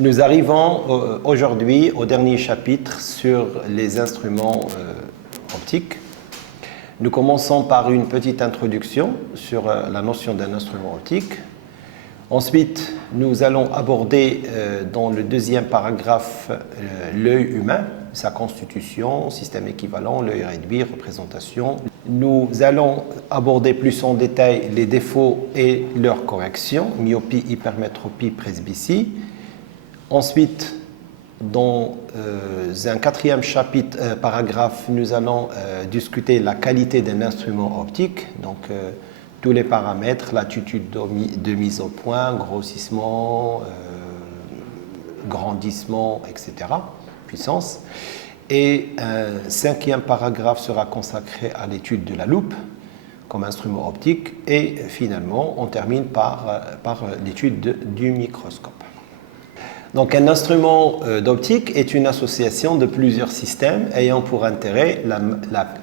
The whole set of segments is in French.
Nous arrivons aujourd'hui au dernier chapitre sur les instruments optiques. Nous commençons par une petite introduction sur la notion d'un instrument optique. Ensuite, nous allons aborder dans le deuxième paragraphe l'œil humain, sa constitution, système équivalent, l'œil réduit, représentation. Nous allons aborder plus en détail les défauts et leurs corrections, myopie, hypermétropie, presbytie. Ensuite, dans un quatrième paragraphe, nous allons discuter la qualité d'un instrument optique, donc tous les paramètres, l'attitude de mise au point, grossissement, grandissement, etc., puissance. Et un cinquième paragraphe sera consacré à l'étude de la loupe comme instrument optique. Et finalement, on termine par l'étude du microscope. Donc, un instrument d'optique est une association de plusieurs systèmes ayant pour intérêt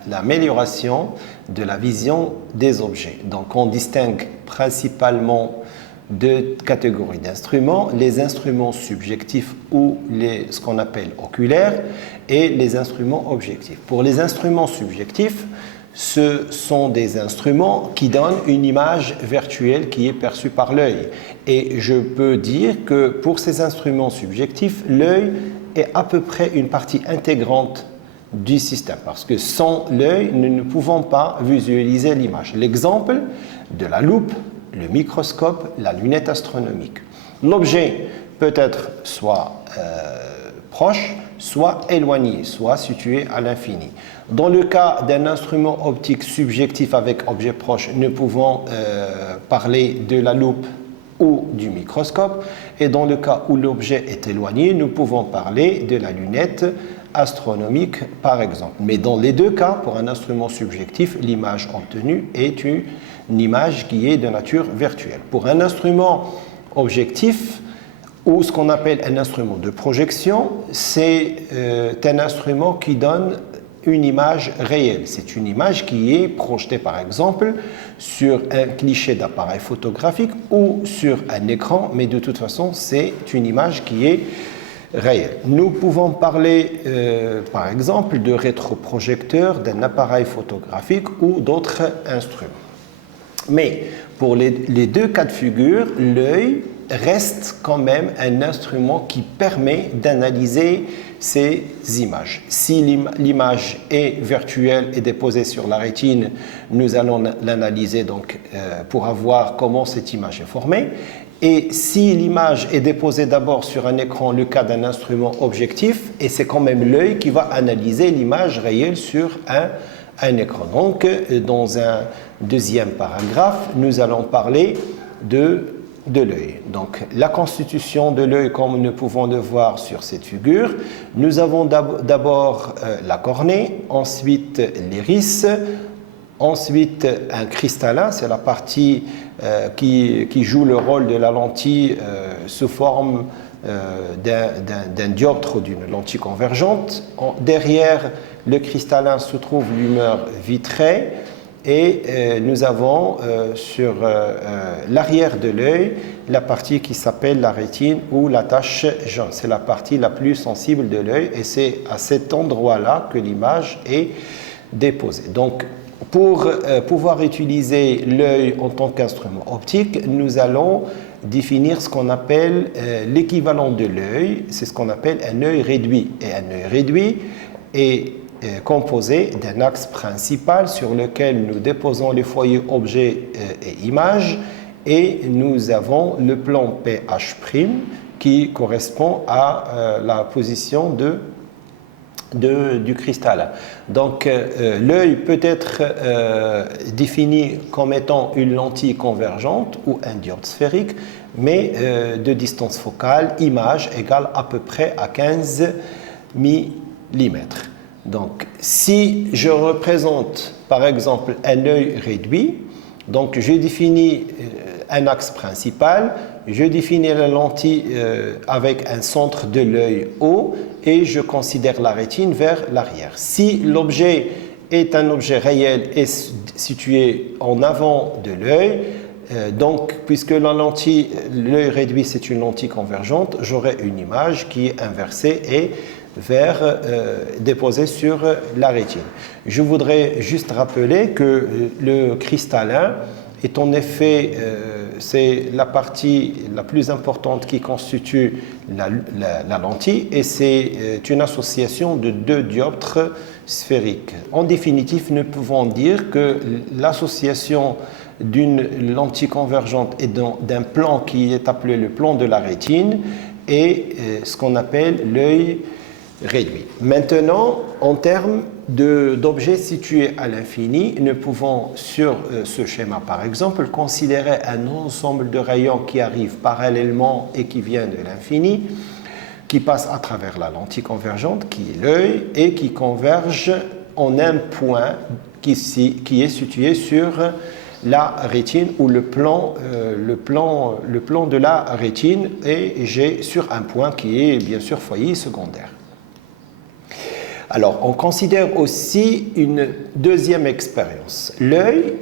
l'amélioration de la vision des objets. Donc, on distingue principalement deux catégories d'instruments, les instruments subjectifs ou ce qu'on appelle oculaires et les instruments objectifs. Pour les instruments subjectifs, ce sont des instruments qui donnent une image virtuelle qui est perçue par l'œil. Et je peux dire que pour ces instruments subjectifs, l'œil est à peu près une partie intégrante du système, parce que sans l'œil, nous ne pouvons pas visualiser l'image. L'exemple de la loupe, le microscope, la lunette astronomique. L'objet peut être soit proche, soit éloigné, soit situé à l'infini. Dans le cas d'un instrument optique subjectif avec objet proche, nous pouvons parler de la loupe ou du microscope. Et dans le cas où l'objet est éloigné, nous pouvons parler de la lunette astronomique, par exemple. Mais dans les deux cas, pour un instrument subjectif, l'image obtenue est une image qui est de nature virtuelle. Pour un instrument objectif, ou ce qu'on appelle un instrument de projection, c'est un instrument qui donne une image réelle. C'est une image qui est projetée, par exemple, sur un cliché d'appareil photographique ou sur un écran, mais de toute façon, c'est une image qui est réelle. Nous pouvons parler, par exemple, de rétroprojecteur, d'un appareil photographique ou d'autres instruments. Mais pour les deux cas de figure, l'œil reste quand même un instrument qui permet d'analyser ces images. Si l'image est virtuelle et déposée sur la rétine, nous allons l'analyser donc pour voir comment cette image est formée. Et si l'image est déposée d'abord sur un écran, le cas d'un instrument objectif, et c'est quand même l'œil qui va analyser l'image réelle sur un écran. Donc, dans un deuxième paragraphe, nous allons parler de l'œil. Donc, la constitution de l'œil, comme nous pouvons le voir sur cette figure, nous avons d'abord la cornée, ensuite l'iris, ensuite un cristallin, c'est la partie qui joue le rôle de la lentille sous forme d'un dioptre ou d'une lentille convergente. Derrière le cristallin se trouve l'humeur vitrée. Et nous avons sur l'arrière de l'œil la partie qui s'appelle la rétine ou la tache jaune. C'est la partie la plus sensible de l'œil et c'est à cet endroit-là que l'image est déposée. Donc, pour pouvoir utiliser l'œil en tant qu'instrument optique, nous allons définir ce qu'on appelle l'équivalent de l'œil. C'est ce qu'on appelle un œil réduit. Et un œil réduit est composé d'un axe principal sur lequel nous déposons les foyers objets et images et nous avons le plan PH' qui correspond à la position du cristal. Donc l'œil peut être défini comme étant une lentille convergente ou un dioptre sphérique, mais de distance focale, image égale à peu près à 15 mm. Donc, si je représente, par exemple, un œil réduit, donc je définis un axe principal, je définis la lentille avec un centre de l'œil haut et je considère la rétine vers l'arrière. Si l'objet est un objet réel et situé en avant de l'œil, Donc, puisque la lentille, l'œil réduit, c'est une lentille convergente, j'aurai une image qui est inversée et déposée sur la rétine. Je voudrais juste rappeler que le cristallin est en effet, c'est la partie la plus importante qui constitue la lentille, et c'est une association de deux dioptres sphériques. En définitive, nous pouvons dire que l'association d'une lentille convergente et d'un plan qui est appelé le plan de la rétine est ce qu'on appelle l'œil réduit. Maintenant, en termes d'objets situés à l'infini, nous pouvons sur ce schéma par exemple considérer un ensemble de rayons qui arrivent parallèlement et qui viennent de l'infini, qui passent à travers la lentille convergente qui est l'œil et qui convergent en un point qui est situé sur la rétine ou le plan de la rétine, et j'ai sur un point qui est bien sûr foyer secondaire. Alors, on considère aussi une deuxième expérience. L'œil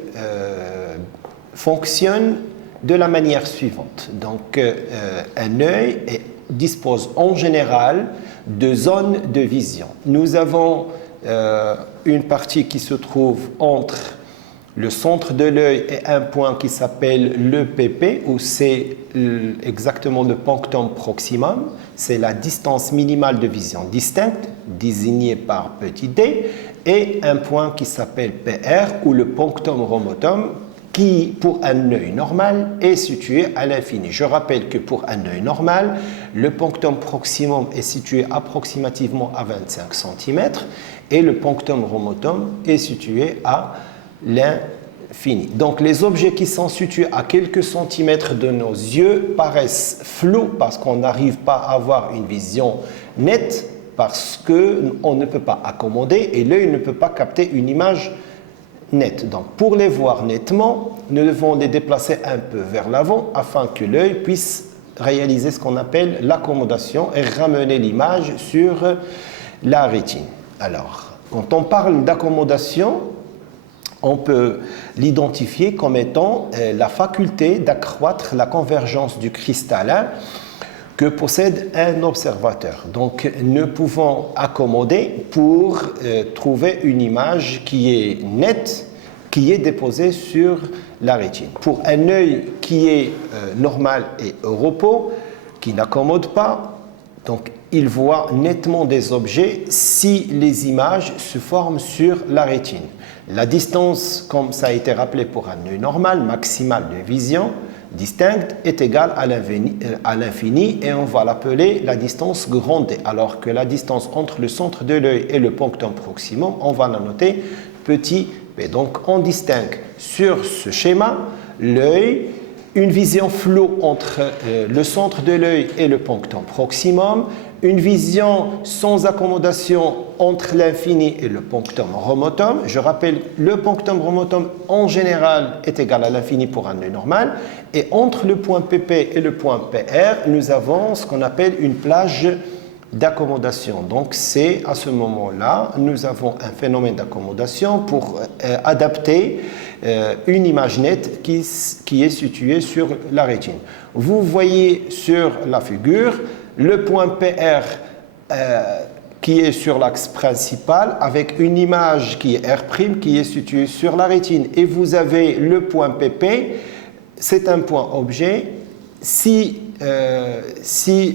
fonctionne de la manière suivante. Donc, un œil dispose en général de zones de vision. Nous avons une partie qui se trouve entre le centre de l'œil et un point qui s'appelle le PP, où c'est exactement le punctum proximum, c'est la distance minimale de vision distincte, désignée par petit d, et un point qui s'appelle PR, ou le punctum remotum, qui, pour un œil normal, est situé à l'infini. Je rappelle que pour un œil normal, le punctum proximum est situé approximativement à 25 cm, et le punctum remotum est situé à l'infini. Donc les objets qui sont situés à quelques centimètres de nos yeux paraissent flous parce qu'on n'arrive pas à avoir une vision nette, parce qu'on ne peut pas accommoder et l'œil ne peut pas capter une image nette. Donc pour les voir nettement, nous devons les déplacer un peu vers l'avant afin que l'œil puisse réaliser ce qu'on appelle l'accommodation et ramener l'image sur la rétine. Alors, quand on parle d'accommodation, on peut l'identifier comme étant la faculté d'accroître la convergence du cristallin que possède un observateur. Donc, nous pouvons accommoder pour trouver une image qui est nette, qui est déposée sur la rétine. Pour un œil qui est normal et au repos, qui n'accommode pas, donc il voit nettement des objets si les images se forment sur la rétine. La distance, comme ça a été rappelé pour un œil normal, maximale de vision distincte, est égale à l'infini, et on va l'appeler la distance grand D, alors que la distance entre le centre de l'œil et le punctum proximum, on va la noter petit p. Donc on distingue sur ce schéma l'œil, une vision floue entre le centre de l'œil et le punctum proximum, une vision sans accommodation entre l'infini et le punctum remotum. Je rappelle, le punctum remotum en général est égal à l'infini pour un œil normal, et entre le point PP et le point PR, nous avons ce qu'on appelle une plage d'accommodation. Donc c'est à ce moment-là, nous avons un phénomène d'accommodation pour adapter une image nette qui est située sur la rétine. Vous voyez sur la figure le point PR qui est sur l'axe principal avec une image qui est R' qui est située sur la rétine. Et vous avez le point PP, c'est un point objet si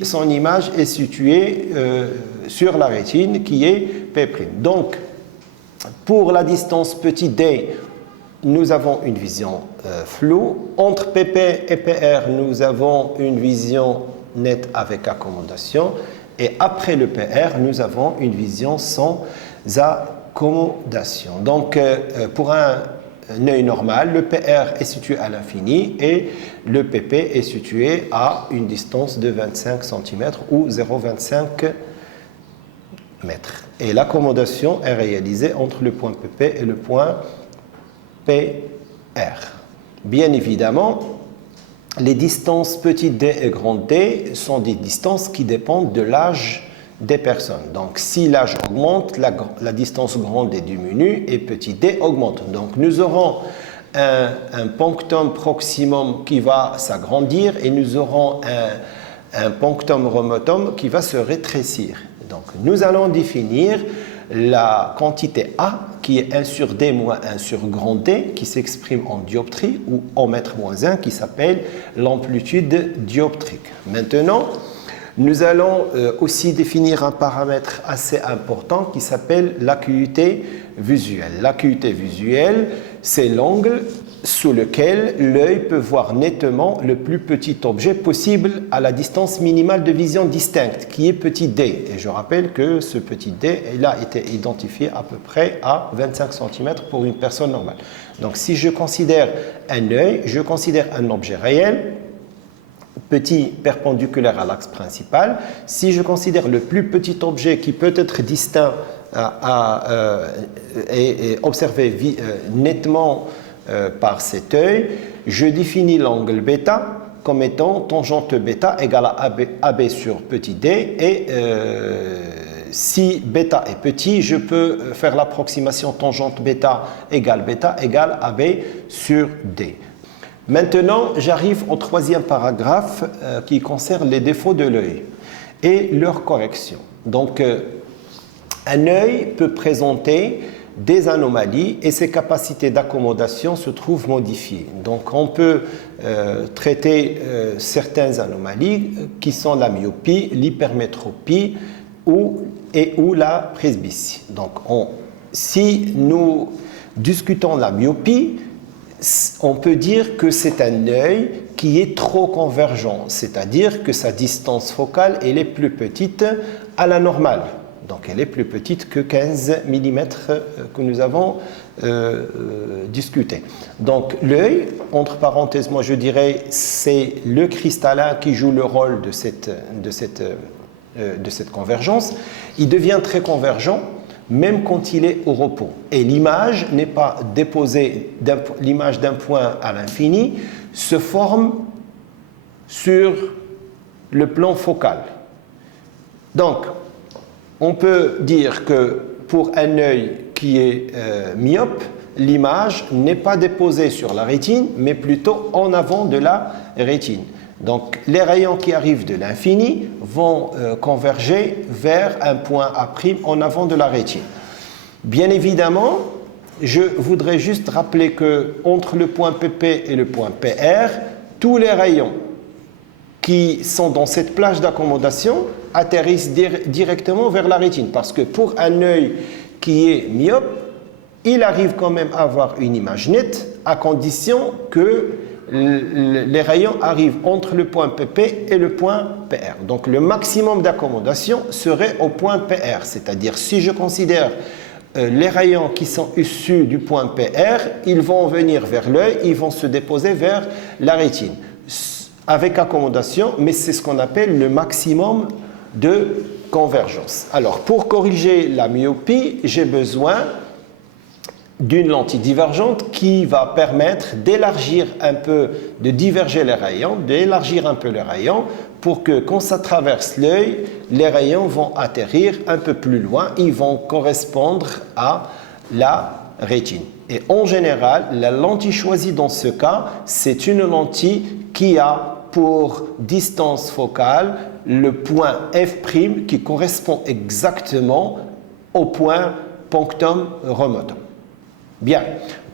son image est située sur la rétine qui est P'. Donc, pour la distance petit d, nous avons une vision floue. Entre PP et PR, nous avons une vision nette avec accommodation. Et après le PR, nous avons une vision sans accommodation. Donc, pour un œil normal, le PR est situé à l'infini et le PP est situé à une distance de 25 cm ou 0,25 m. Et l'accommodation est réalisée entre le point PP et le point PR. Bien évidemment, les distances petit d et grand d sont des distances qui dépendent de l'âge des personnes. Donc, si l'âge augmente, la distance grand d diminue et petit d augmente. Donc, nous aurons un punctum proximum qui va s'agrandir et nous aurons un punctum remotum qui va se rétrécir. Donc, nous allons définir la quantité A qui est 1 sur D moins 1 sur grand D qui s'exprime en dioptrie ou en mètre moins 1 qui s'appelle l'amplitude dioptrique. Maintenant, nous allons aussi définir un paramètre assez important qui s'appelle l'acuité visuelle. L'acuité visuelle, c'est l'angle sous lequel l'œil peut voir nettement le plus petit objet possible à la distance minimale de vision distincte, qui est petit d. Et je rappelle que ce petit d, il a été identifié à peu près à 25 cm pour une personne normale. Donc si je considère un œil, je considère un objet réel, petit perpendiculaire à l'axe principal. Si je considère le plus petit objet qui peut être distinct et observé nettement par cet œil, je définis l'angle bêta comme étant tangente bêta égale à AB sur petit d et si bêta est petit, je peux faire l'approximation tangente bêta égale AB sur d. Maintenant, j'arrive au troisième paragraphe qui concerne les défauts de l'œil et leur correction. Donc, un œil peut présenter des anomalies et ses capacités d'accommodation se trouvent modifiées. Donc, on peut traiter certaines anomalies qui sont la myopie, l'hypermétropie ou la presbytie. Donc, si nous discutons la myopie, on peut dire que c'est un œil qui est trop convergent, c'est-à-dire que sa distance focale elle est plus petite à la normale. Donc elle est plus petite que 15 mm que nous avons discuté. Donc l'œil, entre parenthèses, moi je dirais, c'est le cristallin qui joue le rôle de cette convergence. Il devient très convergent même quand il est au repos. Et l'image n'est pas déposée, l'image d'un point à l'infini se forme sur le plan focal. Donc, on peut dire que pour un œil qui est myope, l'image n'est pas déposée sur la rétine, mais plutôt en avant de la rétine. Donc, les rayons qui arrivent de l'infini vont converger vers un point A' en avant de la rétine. Bien évidemment, je voudrais juste rappeler que entre le point PP et le point PR, tous les rayons qui sont dans cette plage d'accommodation atterrissent directement vers la rétine. Parce que pour un œil qui est myope, il arrive quand même à avoir une image nette à condition que les rayons arrivent entre le point PP et le point PR. Donc le maximum d'accommodation serait au point PR, c'est-à-dire si je considère les rayons qui sont issus du point PR, ils vont venir vers l'œil, ils vont se déposer vers la rétine avec accommodation, mais c'est ce qu'on appelle le maximum de convergence. Alors pour corriger la myopie, j'ai besoin d'une lentille divergente qui va permettre d'élargir un peu, de diverger les rayons, d'élargir un peu les rayons pour que quand ça traverse l'œil, les rayons vont atterrir un peu plus loin, ils vont correspondre à la rétine. Et en général, la lentille choisie dans ce cas, c'est une lentille qui a pour distance focale le point F' qui correspond exactement au point punctum remotum. Bien,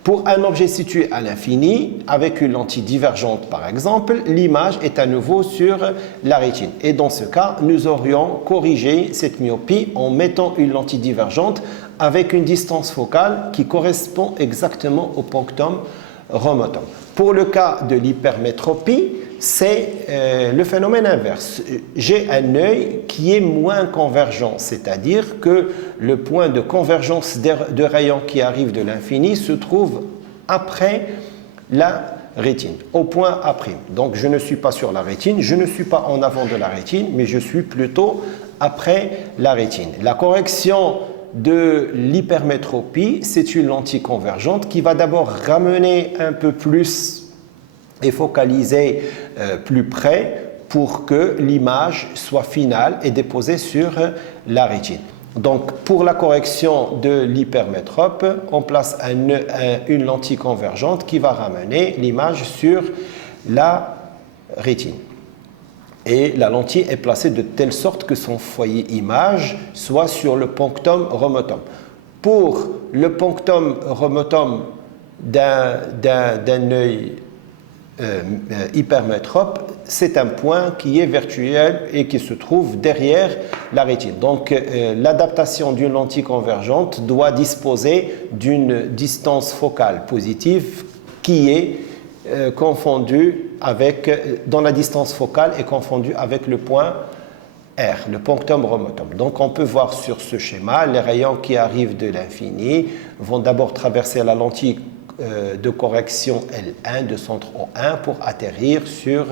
pour un objet situé à l'infini, avec une lentille divergente par exemple, l'image est à nouveau sur la rétine. Et dans ce cas, nous aurions corrigé cette myopie en mettant une lentille divergente avec une distance focale qui correspond exactement au punctum remotum. Pour le cas de l'hypermétropie, c'est le phénomène inverse. J'ai un œil qui est moins convergent, c'est-à-dire que le point de convergence de rayons qui arrive de l'infini se trouve après la rétine, au point A'. Donc je ne suis pas sur la rétine, je ne suis pas en avant de la rétine, mais je suis plutôt après la rétine. La correction de l'hypermétropie, c'est une lentille convergente qui va d'abord ramener un peu plus et focaliser plus près pour que l'image soit finale et déposée sur la rétine. Donc, pour la correction de l'hypermétrope, on place une lentille convergente qui va ramener l'image sur la rétine. Et la lentille est placée de telle sorte que son foyer image soit sur le punctum remotum. Pour le punctum remotum d'un œil hypermétrope, c'est un point qui est virtuel et qui se trouve derrière la rétine. Donc, l'adaptation d'une lentille convergente doit disposer d'une distance focale positive qui est confondue avec, dont la distance focale est confondue avec le point R, le punctum remotum. Donc, on peut voir sur ce schéma, les rayons qui arrivent de l'infini vont d'abord traverser la lentille de correction L1 de centre O1 pour atterrir sur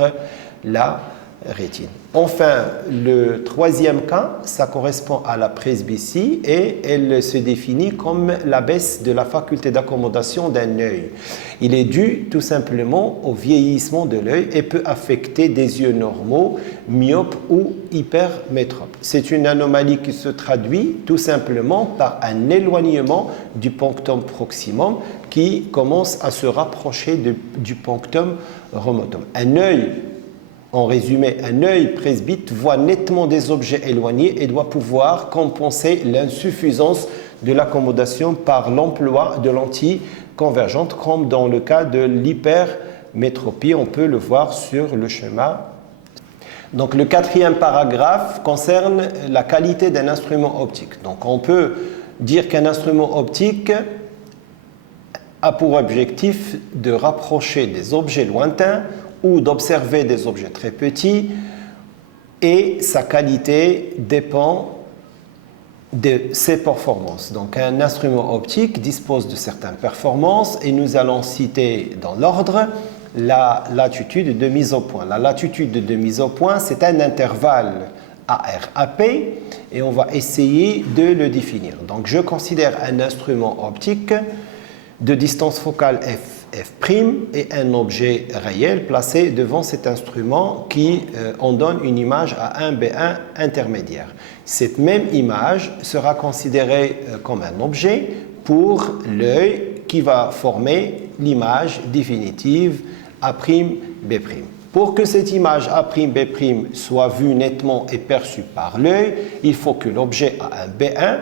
la rétine. Enfin, le troisième cas, ça correspond à la presbytie et elle se définit comme la baisse de la faculté d'accommodation d'un œil. Il est dû tout simplement au vieillissement de l'œil et peut affecter des yeux normaux, myopes ou hypermétropes. C'est une anomalie qui se traduit tout simplement par un éloignement du punctum proximum qui commence à se rapprocher du punctum remotum. Un œil, en résumé, un œil presbyte voit nettement des objets éloignés et doit pouvoir compenser l'insuffisance de l'accommodation par l'emploi de lentilles convergentes, comme dans le cas de l'hypermétropie. On peut le voir sur le schéma. Donc, le quatrième paragraphe concerne la qualité d'un instrument optique. Donc, on peut dire qu'un instrument optique a pour objectif de rapprocher des objets lointains ou d'observer des objets très petits, et sa qualité dépend de ses performances. Donc, un instrument optique dispose de certaines performances et nous allons citer dans l'ordre la latitude de mise au point. La latitude de mise au point, c'est un intervalle AR-AP et on va essayer de le définir. Donc, je considère un instrument optique de distance focale f' et un objet réel placé devant cet instrument qui en donne une image à 1B1 intermédiaire. Cette même image sera considérée comme un objet pour l'œil qui va former l'image définitive A'B'. Pour que cette image A'B' soit vue nettement et perçue par l'œil, il faut que l'objet A1B1,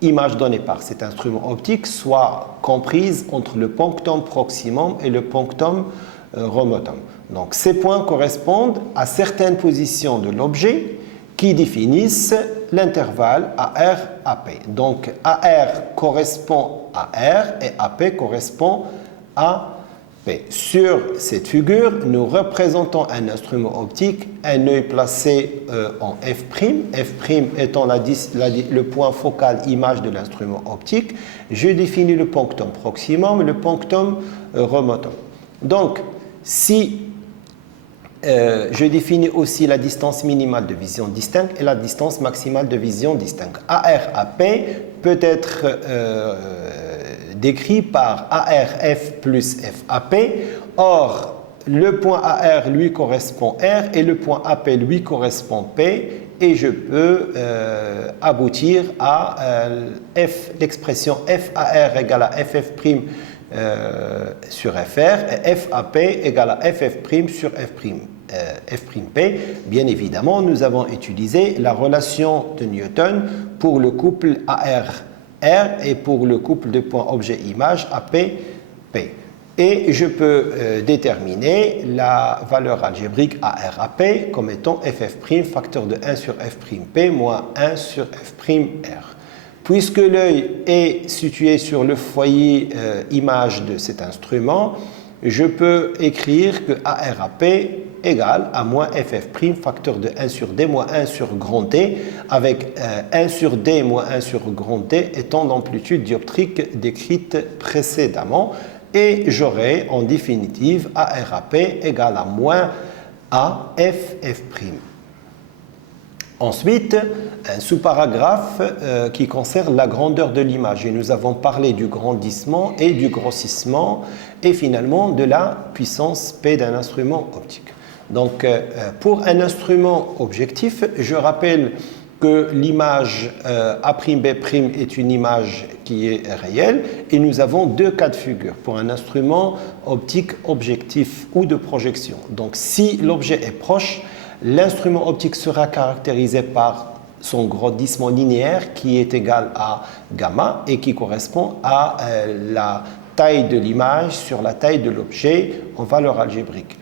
image donnée par cet instrument optique, soit comprise entre le punctum proximum et le punctum remotum. Donc, ces points correspondent à certaines positions de l'objet qui définissent l'intervalle AR-AP. Donc, AR correspond à R et AP correspond à P. Sur cette figure, nous représentons un instrument optique, un œil placé en F' étant le point focal image de l'instrument optique. Je définis le punctum proximum, le punctum remotum. Donc, si je définis aussi la distance minimale de vision distincte et la distance maximale de vision distincte. AR-AP peut être décrit par ARF plus FAP. Or, le point AR lui correspond R et le point AP lui correspond P. Et je peux aboutir à l'expression FAR égale à FF' sur FR et FAP égale à FF' sur F'P. Bien évidemment, nous avons utilisé la relation de Newton pour le couple AR-R et pour le couple de points objet-image AP-P. Et je peux déterminer la valeur algébrique AR-AP comme étant FF' facteur de 1 sur F'P moins 1 sur F'R. Puisque l'œil est situé sur le foyer image de cet instrument, je peux écrire que AR-AP égale à moins FF' facteur de 1 sur D moins 1 sur grand D, avec 1 sur D moins 1 sur grand D étant l'amplitude dioptrique décrite précédemment. Et j'aurai en définitive AR-AP égale à moins AFF'. Ensuite, un sous-paragraphe qui concerne la grandeur de l'image. Et nous avons parlé du grandissement et du grossissement et finalement de la puissance P d'un instrument optique. Donc, pour un instrument objectif, je rappelle que l'image A'B' est une image qui est réelle, et nous avons deux cas de figure pour un instrument optique objectif ou de projection. Donc si l'objet est proche, l'instrument optique sera caractérisé par son grandissement linéaire qui est égal à gamma et qui correspond à la taille de l'image sur la taille de l'objet en valeur algébrique.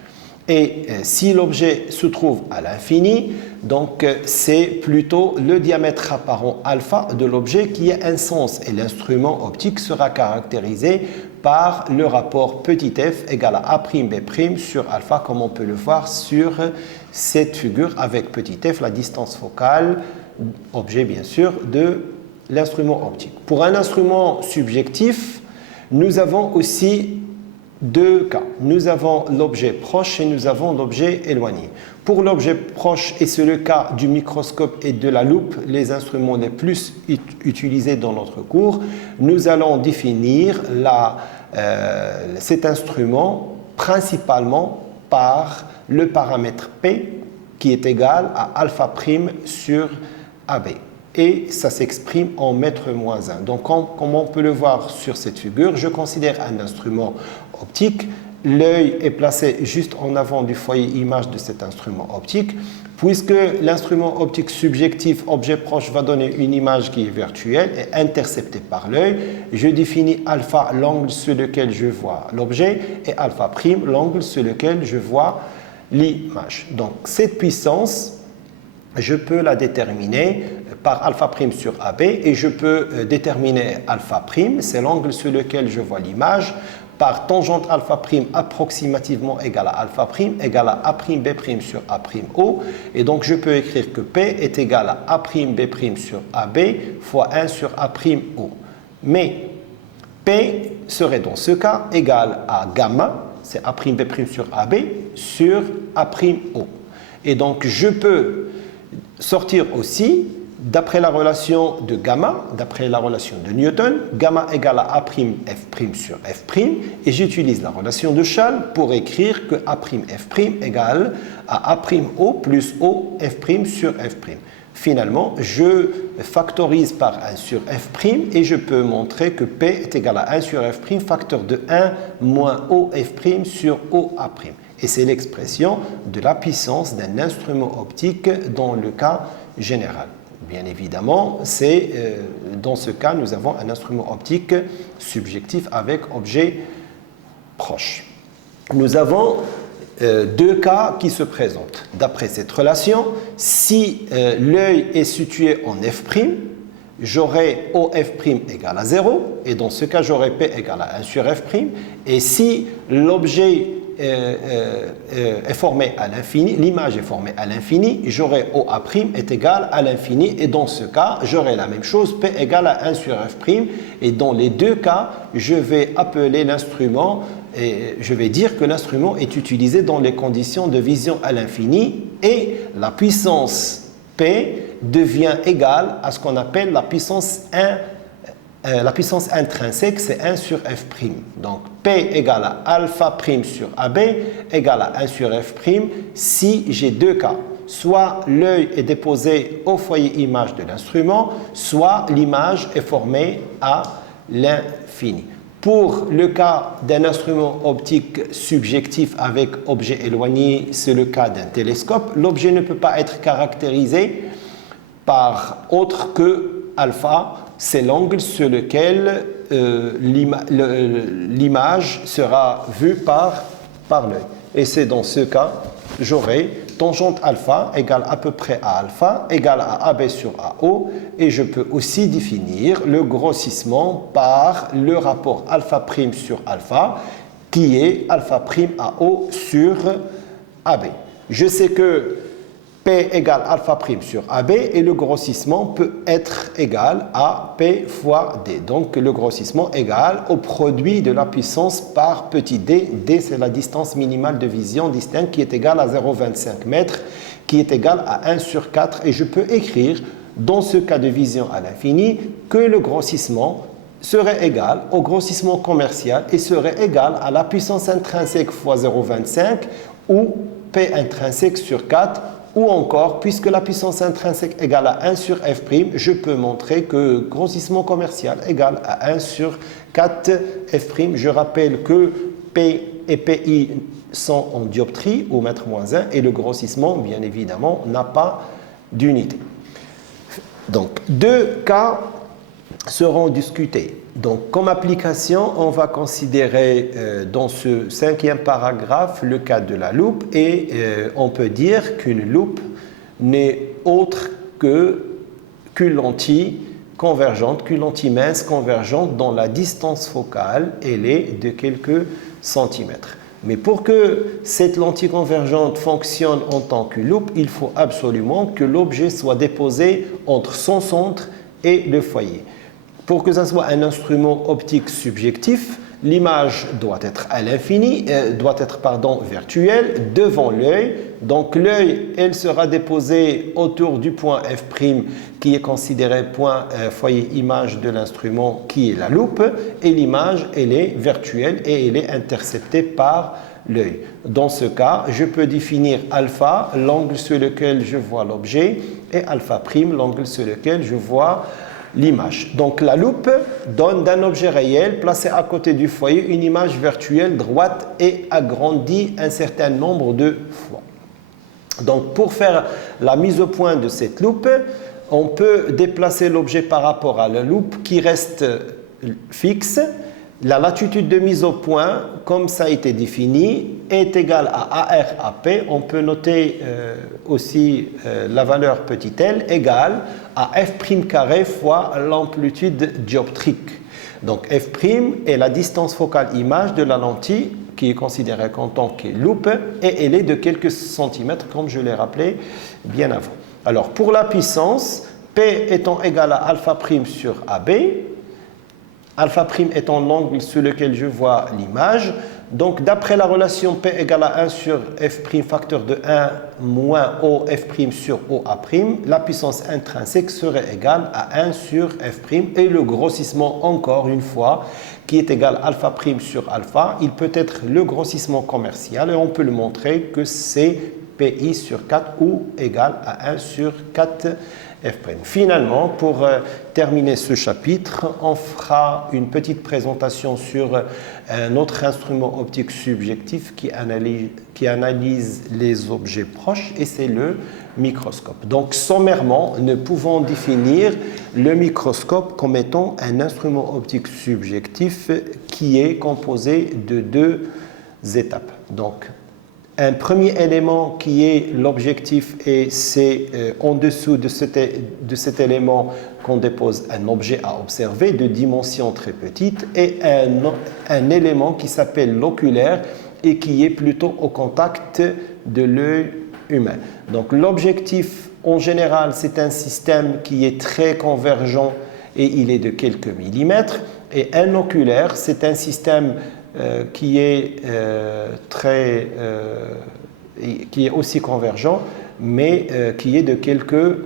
Et si l'objet se trouve à l'infini, donc c'est plutôt le diamètre apparent alpha de l'objet qui a un sens, et l'instrument optique sera caractérisé par le rapport petit f égale à A'B' sur alpha, comme on peut le voir sur cette figure avec petit f, la distance focale, objet bien sûr, de l'instrument optique. Pour un instrument subjectif, nous avons aussi deux cas. Nous avons l'objet proche et nous avons l'objet éloigné. Pour l'objet proche, et c'est le cas du microscope et de la loupe, les instruments les plus utilisés dans notre cours, nous allons définir cet instrument principalement par le paramètre P qui est égal à alpha prime sur AB. Et ça s'exprime en mètre moins 1. Donc, comme on peut le voir sur cette figure, je considère un instrument optique. L'œil est placé juste en avant du foyer image de cet instrument optique. Puisque l'instrument optique subjectif objet proche va donner une image qui est virtuelle et interceptée par l'œil, je définis alpha l'angle sur lequel je vois l'objet et alpha prime l'angle sur lequel je vois l'image. Donc, cette puissance, je peux la déterminer par alpha prime sur AB et je peux déterminer alpha prime, c'est l'angle sur lequel je vois l'image, par tangente alpha prime approximativement égale à alpha prime égale à A'B' sur A'O, et donc je peux écrire que P est égal à A'B' sur AB fois 1 sur A'O. Mais P serait dans ce cas égal à gamma, c'est A'B' sur AB, sur A'O. Et donc je peux sortir aussi, d'après la relation de gamma, d'après la relation de Newton, gamma égale à A'F' sur F', et j'utilise la relation de Schall pour écrire que A'F' égale à A'O plus O'F' sur F'. Finalement, je factorise par 1 sur F' et je peux montrer que P est égal à 1 sur F', facteur de 1 moins OF' sur OA'. Et c'est l'expression de la puissance d'un instrument optique dans le cas général. Bien évidemment, dans ce cas, nous avons un instrument optique subjectif avec objet proche. Nous avons deux cas qui se présentent. D'après cette relation, si l'œil est situé en F', j'aurai OF' égale à 0, et dans ce cas, j'aurai P égale à 1 sur F', et si l'objet est formé à l'infini, l'image est formée à l'infini, j'aurai OA' est égal à l'infini, et dans ce cas, j'aurai la même chose, P égale à 1 sur F', et dans les deux cas, je vais appeler l'instrument, et je vais dire que l'instrument est utilisé dans les conditions de vision à l'infini, et la puissance P devient égale à ce qu'on appelle la puissance intrinsèque, c'est 1 sur F'. Donc, P égale à alpha prime sur AB égale à 1 sur F' si j'ai deux cas. Soit l'œil est déposé au foyer image de l'instrument, soit l'image est formée à l'infini. Pour le cas d'un instrument optique subjectif avec objet éloigné, c'est le cas d'un télescope. L'objet ne peut pas être caractérisé par autre que alpha, c'est l'angle sur lequel l'image sera vue par l'œil. Et c'est dans ce cas, j'aurai tangente alpha égale à peu près à alpha égale à AB sur AO, et je peux aussi définir le grossissement par le rapport alpha prime sur alpha qui est alpha prime AO sur AB. Je sais que P égale alpha prime sur AB et le grossissement peut être égal à P fois D. Donc le grossissement égal au produit de la puissance par petit d. D c'est la distance minimale de vision distincte qui est égale à 0,25 mètres, qui est égale à 1 sur 4. Et je peux écrire dans ce cas de vision à l'infini que le grossissement serait égal au grossissement commercial et serait égal à la puissance intrinsèque fois 0,25 ou P intrinsèque sur 4 Ou encore, puisque la puissance intrinsèque égale à 1 sur f', je peux montrer que grossissement commercial égale à 1 sur 4 f'. Je rappelle que P et PI sont en dioptrie ou mètre moins 1 et le grossissement, bien évidemment, n'a pas d'unité. Donc, deux cas seront discutés. Donc, comme application, on va considérer dans ce 5e paragraphe le cas de la loupe et on peut dire qu'une loupe n'est autre qu'une lentille convergente, qu'une lentille mince convergente dont la distance focale elle est de quelques centimètres. Mais pour que cette lentille convergente fonctionne en tant que loupe, il faut absolument que l'objet soit déposé entre son centre et le foyer. Pour que ça soit un instrument optique subjectif, l'image doit être à l'infini, virtuelle, devant l'œil. Donc l'œil, elle sera déposée autour du point f' qui est considéré point foyer image de l'instrument qui est la loupe. Et l'image, elle est virtuelle et elle est interceptée par l'œil. Dans ce cas, je peux définir alpha, l'angle sur lequel je vois l'objet, et alpha prime, l'angle sur lequel je vois l'image. Donc la loupe donne d'un objet réel placé à côté du foyer une image virtuelle droite et agrandie un certain nombre de fois. Donc pour faire la mise au point de cette loupe, on peut déplacer l'objet par rapport à la loupe qui reste fixe. La latitude de mise au point, comme ça a été défini, est égale à AR/AP. On peut noter aussi la valeur petit l égale à f' carré fois l'amplitude dioptrique. Donc f' est la distance focale image de la lentille qui est considérée en tant que loupe et elle est de quelques centimètres comme je l'ai rappelé bien avant. Alors pour la puissance, P étant égal à alpha' sur AB, alpha' étant l'angle sur lequel je vois l'image. Donc, d'après la relation P égale à 1 sur f' facteur de 1 moins OF' sur OA', la puissance intrinsèque serait égale à 1 sur f' et le grossissement, encore une fois, qui est égal à alpha' sur alpha, il peut être le grossissement commercial et on peut le montrer que c'est PI sur 4 ou égal à 1 sur 4 f'. Finalement, pour terminer ce chapitre, on fera une petite présentation sur un autre instrument optique subjectif qui analyse les objets proches et c'est le microscope. Donc sommairement, nous pouvons définir le microscope comme étant un instrument optique subjectif qui est composé de deux étapes. Donc un premier élément qui est l'objectif et c'est en dessous de cet élément qu'on dépose un objet à observer de dimension très petite et un élément qui s'appelle l'oculaire et qui est plutôt au contact de l'œil humain. Donc l'objectif en général c'est un système qui est très convergent et il est de quelques millimètres et un oculaire c'est un système qui est aussi convergent, mais qui est de quelques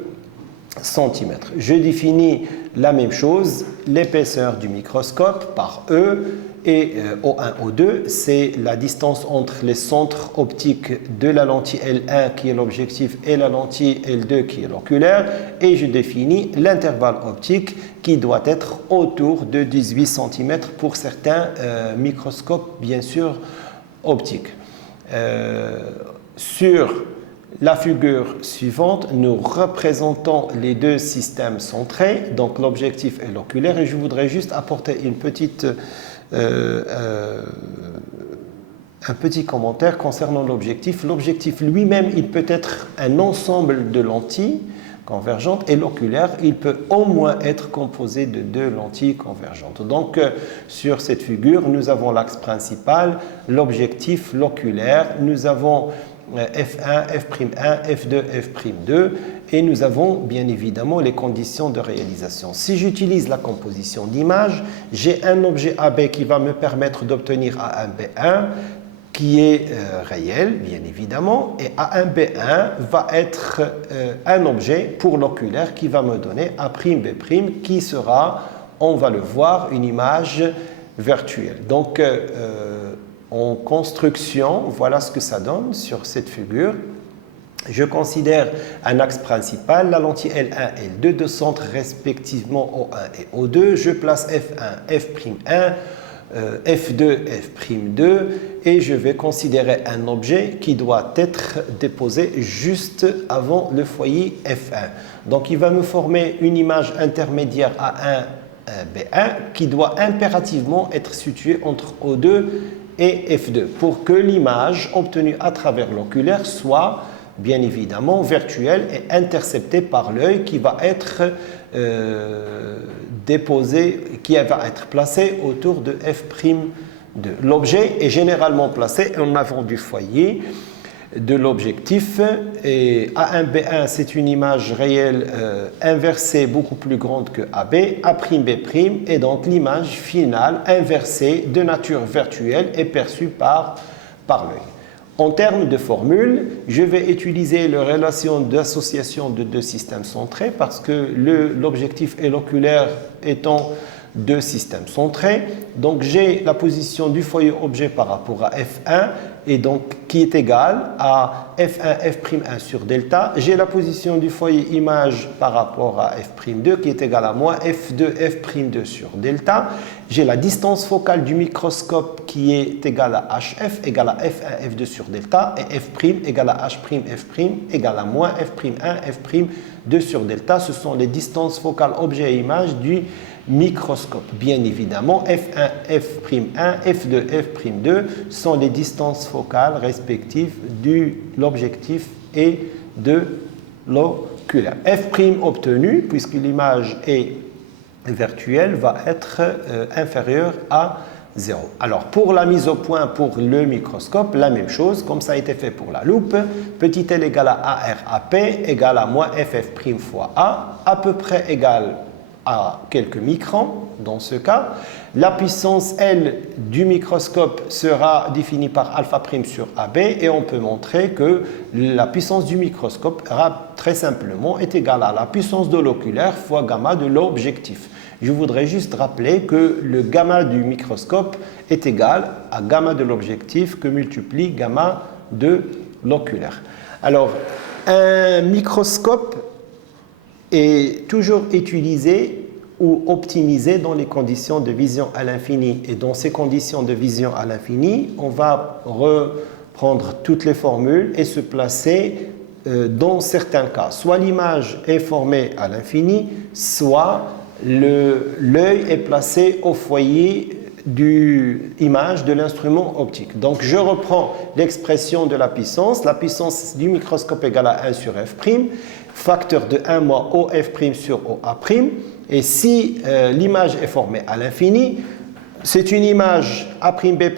centimètres. Je définis la même chose, l'épaisseur du microscope par E, et O1, O2, c'est la distance entre les centres optiques de la lentille L1 qui est l'objectif et la lentille L2 qui est l'oculaire, et je définis l'intervalle optique qui doit être autour de 18 cm pour certains microscopes, bien sûr, optiques. Sur la figure suivante, nous représentons les deux systèmes centrés, donc l'objectif et l'oculaire, et je voudrais juste apporter un petit commentaire concernant l'objectif. L'objectif lui-même, il peut être un ensemble de lentilles convergentes et l'oculaire, il peut au moins être composé de deux lentilles convergentes. Donc, sur cette figure, nous avons l'axe principal, l'objectif, l'oculaire, nous avons F1, F'1, F2, F'2 et nous avons bien évidemment les conditions de réalisation. Si j'utilise la composition d'image, j'ai un objet AB qui va me permettre d'obtenir A1B1 qui est réel bien évidemment et A1B1 va être un objet pour l'oculaire qui va me donner A'B' qui sera, on va le voir, une image virtuelle. Donc en construction, voilà ce que ça donne sur cette figure. Je considère un axe principal, la lentille L1 et L2 de centre respectivement O1 et O2. Je place F1, F'1, F2, F'2 et je vais considérer un objet qui doit être déposé juste avant le foyer F1. Donc il va me former une image intermédiaire A1, B1 qui doit impérativement être située entre O2 et F2 pour que l'image obtenue à travers l'oculaire soit bien évidemment virtuelle et interceptée par l'œil qui va être déposé, qui va être placé autour de F'2. L'objet est généralement placé en avant du foyer de l'objectif et A1B1 c'est une image réelle inversée beaucoup plus grande que AB, A'B' et donc l'image finale inversée de nature virtuelle est perçue par l'œil. En termes de formule, je vais utiliser la relation d'association de deux systèmes centrés parce que l'objectif et l'oculaire étant deux systèmes centrés. Donc j'ai la position du foyer objet par rapport à F1 et donc qui est égale à F1, F'1 sur delta. J'ai la position du foyer image par rapport à F'2 qui est égale à moins F2, F'2 sur delta. J'ai la distance focale du microscope qui est égale à HF égale à F1, F2 sur delta et F' égale à H', F' égale à moins F'1, F'2 sur delta. Ce sont les distances focales objet et image du microscope. Bien évidemment, F1, F'1, F2, F'2 sont les distances focales respectives de l'objectif et de l'oculaire. F' obtenu, puisque l'image est virtuelle, va être inférieure à 0. Alors, pour la mise au point pour le microscope, la même chose, comme ça a été fait pour la loupe. Petit l égale à ARAP égale à moins FF' fois A, à peu près égale à quelques microns dans ce cas. La puissance L du microscope sera définie par alpha' sur AB et on peut montrer que la puissance du microscope très simplement est égale à la puissance de l'oculaire fois gamma de l'objectif. Je voudrais juste rappeler que le gamma du microscope est égal à gamma de l'objectif que multiplie gamma de l'oculaire. Alors, un microscope est toujours utilisé ou optimisé dans les conditions de vision à l'infini. Et dans ces conditions de vision à l'infini, on va reprendre toutes les formules et se placer dans certains cas. Soit l'image est formée à l'infini, soit l'œil est placé au foyer de l'image de l'instrument optique. Donc je reprends l'expression de la puissance du microscope égale à 1 sur F', facteur de 1 moins OF' sur OA', et si l'image est formée à l'infini, c'est une image A'B'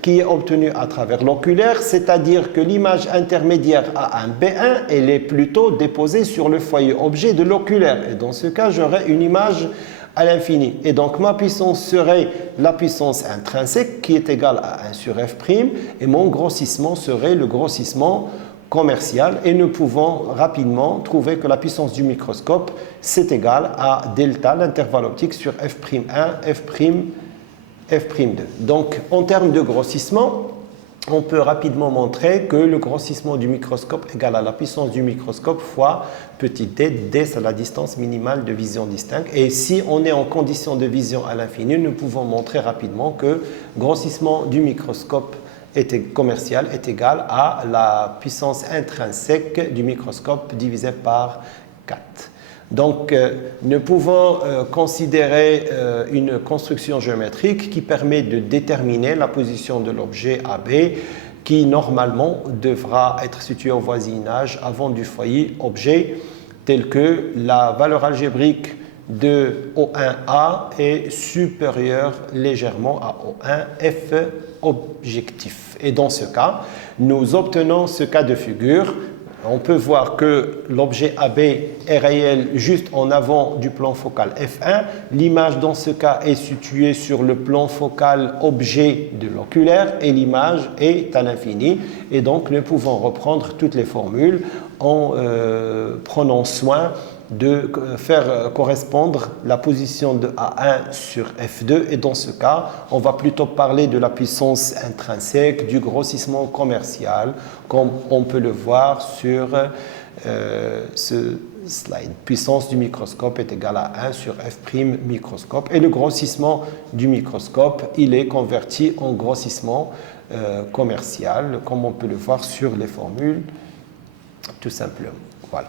qui est obtenue à travers l'oculaire, c'est-à-dire que l'image intermédiaire A1B1, elle est plutôt déposée sur le foyer objet de l'oculaire. Et dans ce cas, j'aurai une image à l'infini. Et donc ma puissance serait la puissance intrinsèque qui est égale à 1 sur F', et mon grossissement serait le grossissement commercial. Et nous pouvons rapidement trouver que la puissance du microscope, c'est égal à delta, l'intervalle optique sur F'1, F'2. Donc, en termes de grossissement, on peut rapidement montrer que le grossissement du microscope est égal à la puissance du microscope fois petit d. D, c'est la distance minimale de vision distincte. Et si on est en condition de vision à l'infini, nous pouvons montrer rapidement que le grossissement du microscope commercial est égal à la puissance intrinsèque du microscope divisé par 4. Donc, nous pouvons considérer une construction géométrique qui permet de déterminer la position de l'objet AB qui normalement devra être situé au voisinage avant du foyer objet, tel que la valeur algébrique de O1A est supérieure légèrement à O1F objectif. Et dans ce cas, nous obtenons ce cas de figure. On peut voir que l'objet AB est réel juste en avant du plan focal F1. L'image dans ce cas est située sur le plan focal objet de l'oculaire et l'image est à l'infini. Et donc nous pouvons reprendre toutes les formules en prenant soin de faire correspondre la position de A1 sur F2 et dans ce cas, on va plutôt parler de la puissance intrinsèque du grossissement commercial comme on peut le voir sur ce slide. Puissance du microscope est égale à 1 sur F' microscope et le grossissement du microscope, il est converti en grossissement commercial comme on peut le voir sur les formules tout simplement. Voilà.